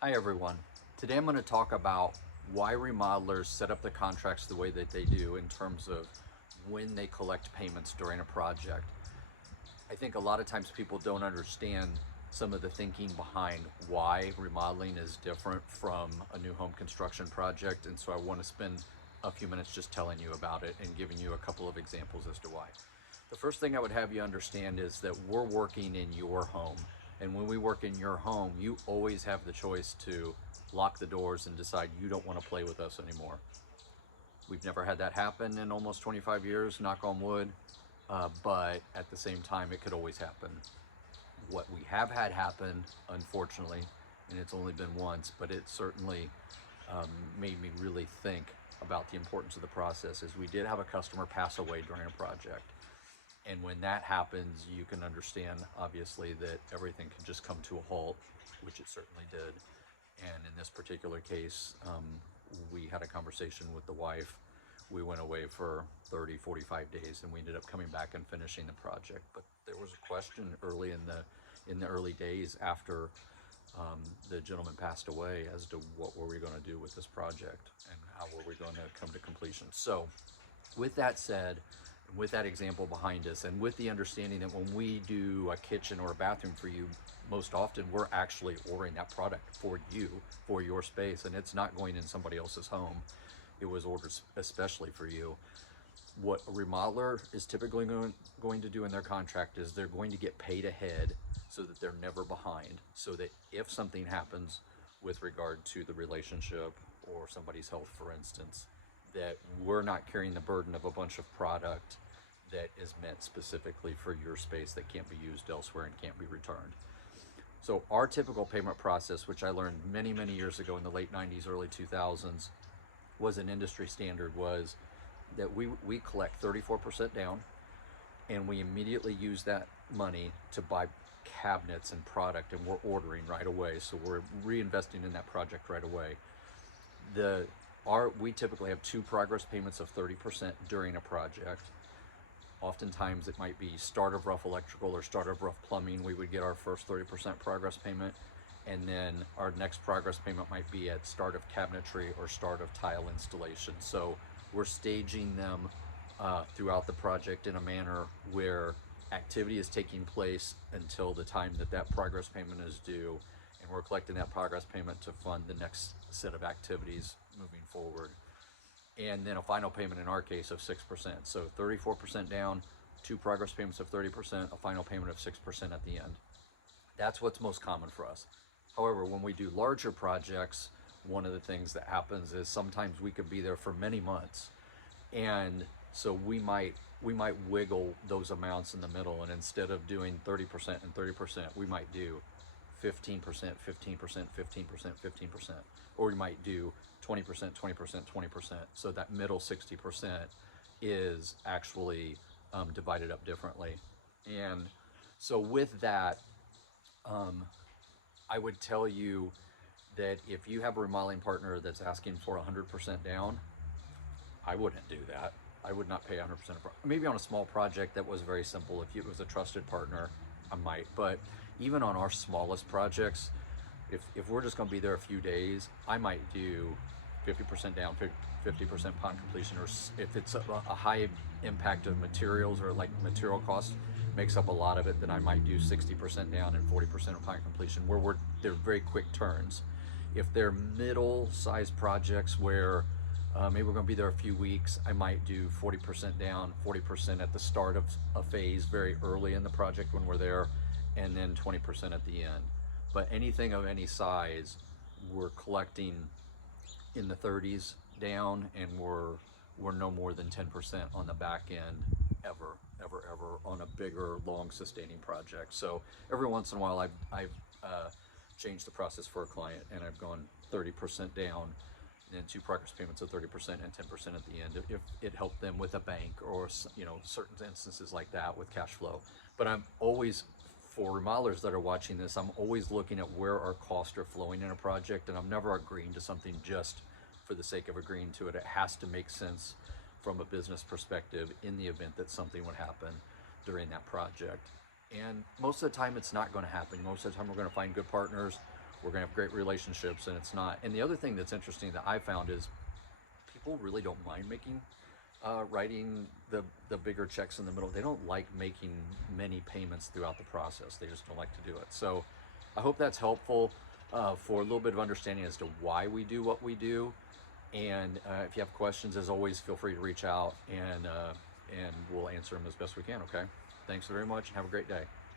Hi everyone. Today I'm going to talk about why remodelers set up the contracts the way that they do in terms of when they collect payments during a project. I think a lot of times people don't understand some of the thinking behind why remodeling is different from a new home construction project, and so I want to spend a few minutes just telling you about it and giving you a couple of examples as to why. The first thing I would have you understand is that we're working in your home. And when we work in your home, you always have the choice to lock the doors and decide you don't want to play with us anymore. We've never had that happen in almost 25 years, knock on wood, but at the same time, it could always happen. What we have had happen, unfortunately, and it's only been once, but it certainly made me really think about the importance of the process, is we did have a customer pass away during a project. And when that happens, you can understand, obviously, that everything can just come to a halt, which it certainly did. And in this particular case, we had a conversation with the wife. We went away for 30, 45 days, and we ended up coming back and finishing the project. But there was a question early in the early days after the gentleman passed away as to what were we going to do with this project and how were we going to come to completion. So with that said, with that example behind us, and with the understanding that when we do a kitchen or a bathroom for you, most often we're actually ordering that product for you, for your space, and it's not going in somebody else's home. It was ordered especially for you. What a remodeler is typically going to do in their contract is they're going to get paid ahead so that they're never behind, so that if something happens with regard to the relationship or somebody's health, for instance, that we're not carrying the burden of a bunch of product that is meant specifically for your space that can't be used elsewhere and can't be returned. So our typical payment process, which I learned many, many years ago in the late 90s, early 2000s, was an industry standard, was that we collect 34% down, and we immediately use that money to buy cabinets and product, and we're ordering right away. So we're reinvesting in that project right away. We typically have two progress payments of 30% during a project. Oftentimes it might be start of rough electrical or start of rough plumbing. We would get our first 30% progress payment, and then our next progress payment might be at start of cabinetry or start of tile installation. So we're staging them throughout the project in a manner where activity is taking place until the time that that progress payment is due, and we're collecting that progress payment to fund the next set of activities moving forward. And then a final payment in our case of 6%. So 34% down, two progress payments of 30%, a final payment of 6% at the end. That's what's most common for us. However, when we do larger projects, one of the things that happens is sometimes we could be there for many months. And so we might wiggle those amounts in the middle, and instead of doing 30% and 30%, we might do 15%, 15%, 15%, 15%, or we might do 20%, 20%, 20%. So that middle 60% is actually divided up differently. And so with that, I would tell you that if you have a remodeling partner that's asking for 100% down, I wouldn't do that. I would not pay 100%. Maybe on a small project that was very simple. If it was a trusted partner, I might. But even on our smallest projects, if we're just going to be there a few days, I might do 50% down, 50% upon completion. Or if it's a high impact of materials, or like material cost makes up a lot of it, then I might do 60% down and 40% upon completion, where they're very quick turns. If they're middle-sized projects where maybe we're going to be there a few weeks, I might do 40% down, 40% at the start of a phase very early in the project when we're there, and then 20% at the end. But anything of any size, we're collecting in the 30s down, and we're no more than 10% on the back end ever on a bigger, long sustaining project. So every once in a while I've changed the process for a client, and I've gone 30% down, and two progress payments of 30% and 10% at the end, if it helped them with a bank or certain instances like that with cash flow. But I'm always, for remodelers that are watching this, I'm always looking at where our costs are flowing in a project, and I'm never agreeing to something just for the sake of agreeing to it. It has to make sense from a business perspective in the event that something would happen during that project. And most of the time it's not going to happen. Most of the time we're going to find good partners. we're going to have great relationships, and it's not. And the other thing that's interesting that I found is people really don't mind making writing the bigger checks in the middle. They don't like making many payments throughout the process. They just don't like to do it. So I hope that's helpful for a little bit of understanding as to why we do what we do. And if you have questions, as always, feel free to reach out, and we'll answer them as best we can. Okay. Thanks very much, and have a great day.